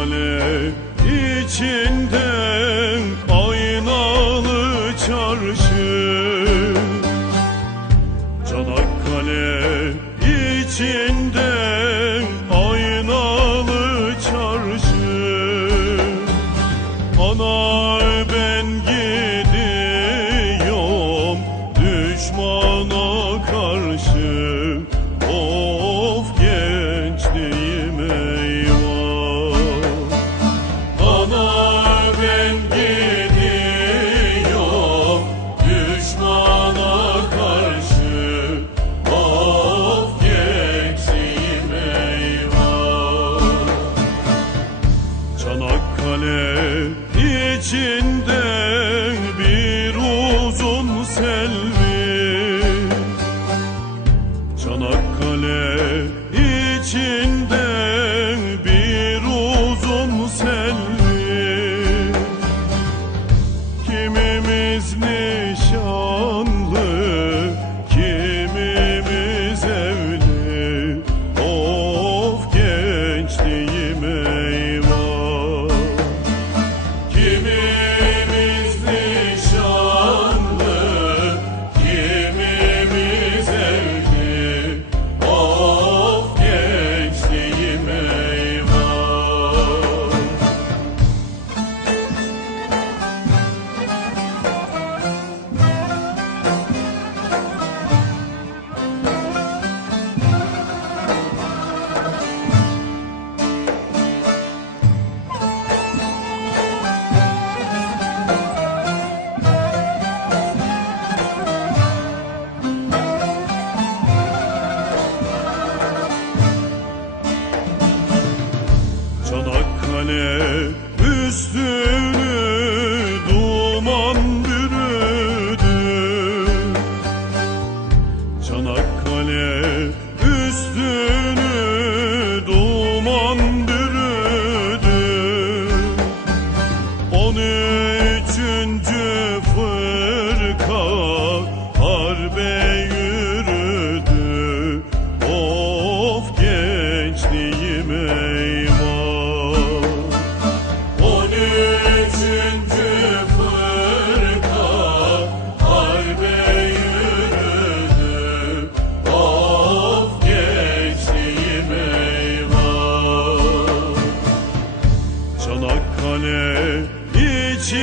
hane içinde. Çanakkale içinde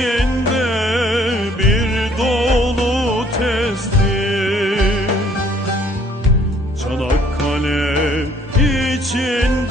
içinde bir dolu testi. Çanakkale içinde